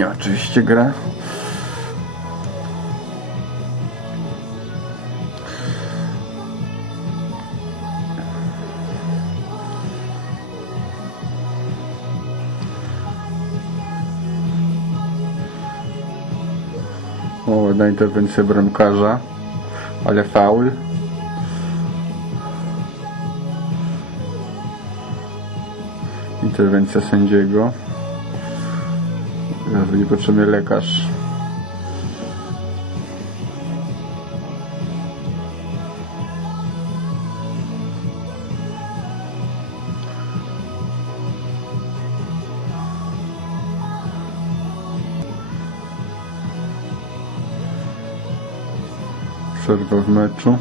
Ja oczywiście gra. O, ładna interwencja bramkarza, ale faul. Interwencja sędziego. Teraz będzie potrzebny lekarz. Przerwa w meczu.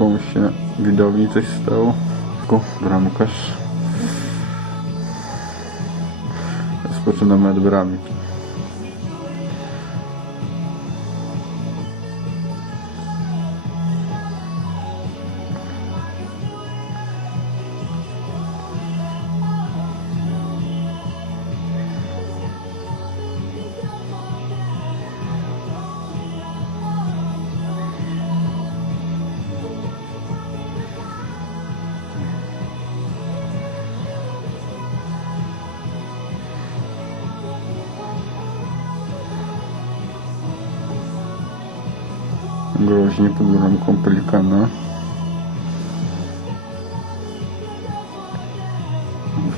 Się widowni coś stało. Bramkarz. Rozpoczynamy od bramki. Groźnie pod bramką Pelikana.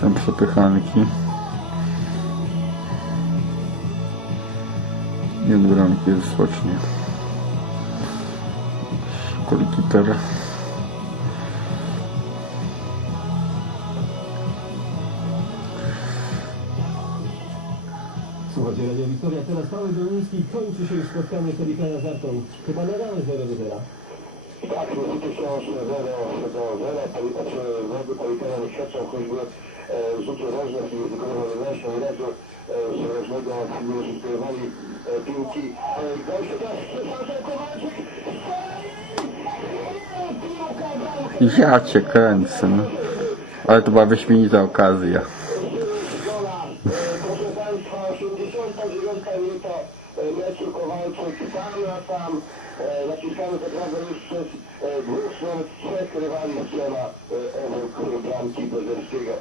Tam przepychanki. Nie od bramki jest smacznie. Kolkiter. Radio Wiktoria, teraz Paweł Doliński kończy się już spotkanie Pelikana z Artą. Chyba nadal 0 do 0. Tak, rzuty są 0 do 0, znaczy wrogu Pelikana świadczą choćby e, czyli wykonywali naście razu e, z rożnego nie użytkowali e, piłki. E, się teraz Stefan Kowalczyk! Ja cię kręcę. No. Ale to była wyśmienita okazja. Gola. E, Proszę Państwa, 89 minuta e, meczu Kowalczyk sam na sam. E, Naciskamy tak naprawdę już przez trzech rywali strzela e, obok bramki Bezerskiego.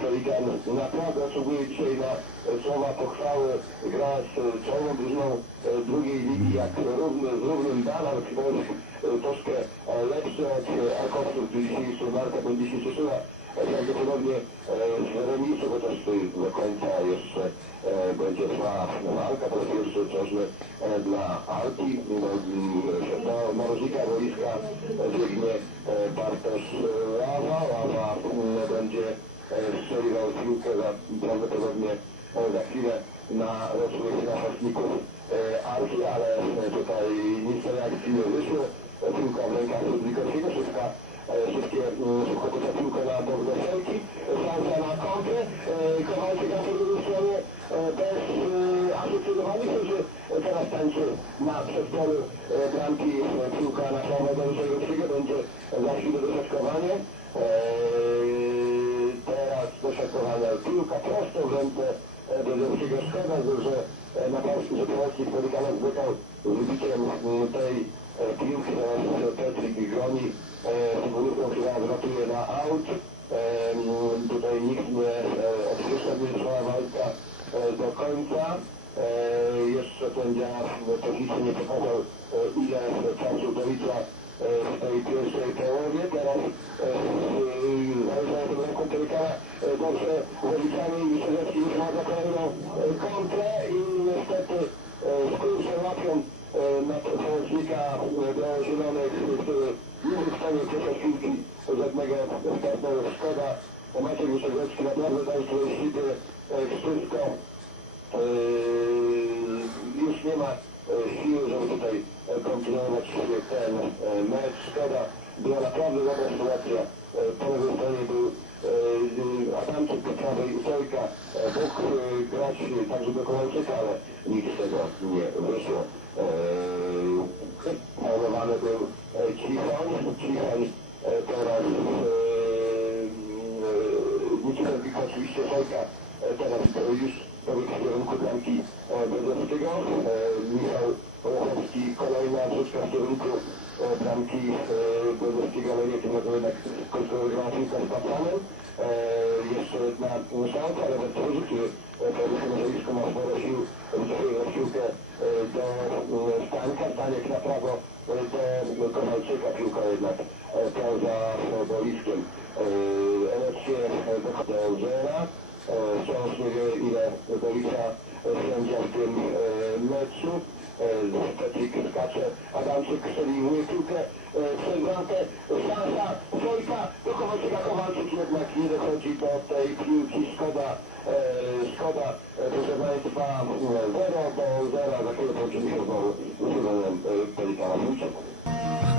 Pelikan naprawdę oczekuje dzisiaj na e, słowa pochwały. Gra z czołą drużyną e, drugiej ligi jak równy z równym Danar, Kibowicz e, troszkę lepszy od Akowców, gdzie dzisiejszy Marta będzie się cieszyła prawdopodobnie z remisu, chociaż do końca jeszcze będzie trwała walka, po raz pierwszy e, dla Alki, do narożnika boiska biegnie Bartosz Lawa mm, będzie strzeliwał piłkę za, prawdopodobnie za chwilę na rozwój napastników Alki, ale tutaj nic z tej akcji nie wyszło, piłka w rękach Ludwikowskiego, wszystka E, wszystkie szybko poszła piłka na Szelki, szansa na kontrę, Kowalczyk na drugiej stronie bez asocjowanych, którzy teraz tańczy na przedpolu bramki piłka na prawo do chwilę dośrodkowanie. E, Teraz dośrodkowanie piłka prosto w ręce e, do Żegowskiego. Szkoda, że e, na polski, że polski zwykał z wybiciem mm, tej e, piłki, teraz Petryk Groni figurką, która wlatuje na aut. Em, Tutaj nikt nie e, odpuszcza, nie trwała walka e, do końca. E, Jeszcze sędzia w technicznie nie pokazał e, ile czasu dolicza e, w tej pierwszej połowie. Teraz od ręką Pelekana e, dobrze zaliczanie i Szyzewski ma za e, kontrę i niestety z kurczem łapią e, na pomocnika e, do zielonych, który nie był w stanie przesiać piłki żadnego startu. Szkoda. Maciej Wyszegrecki naprawdę dał swoje siły e, wszystko. E, ma siły, żeby tutaj e, kontynuować ten e, mecz. Szkoda, była naprawdę dobra sytuacja. Po lewej stronie był Adamczyk, po prawej Sojka, Bóg grać także do Kowalczyka, ale nic z tego nie wyszło. Malowany był Cichoń, Cichoń teraz Nikifor oczywiście Sojka teraz już w kierunku bramki e, Brodowskiego. E, Michał Olechowski kolejna wrzutka w kierunku e, bramki e, Brodowskiego, ale nie tym jednak gra piłka z Papanem. E, jeszcze jedna szansa, ale bez tworzy, który powiedz na boisku ma sporo sił, wycofuje piłkę e, do e, Stańka, Stanek na prawo e, do Kowalczyka, piłka jednak e, e, boiskiem. Emocje dochodzą do zera. Wciąż nie wie ile dolicza sędzia w tym e, meczu. E, Petrik skacze, Adamczyk strzelił piłkę e, przez bramkę. Szansa, Sojka, do Kowalczyka, Kowalczyk jednak nie dochodzi do tej piłki. Szkoda, szkoda, proszę Państwa, 0 do 0, za chwilę połączymy się znowu z Sylwenem Pelikana.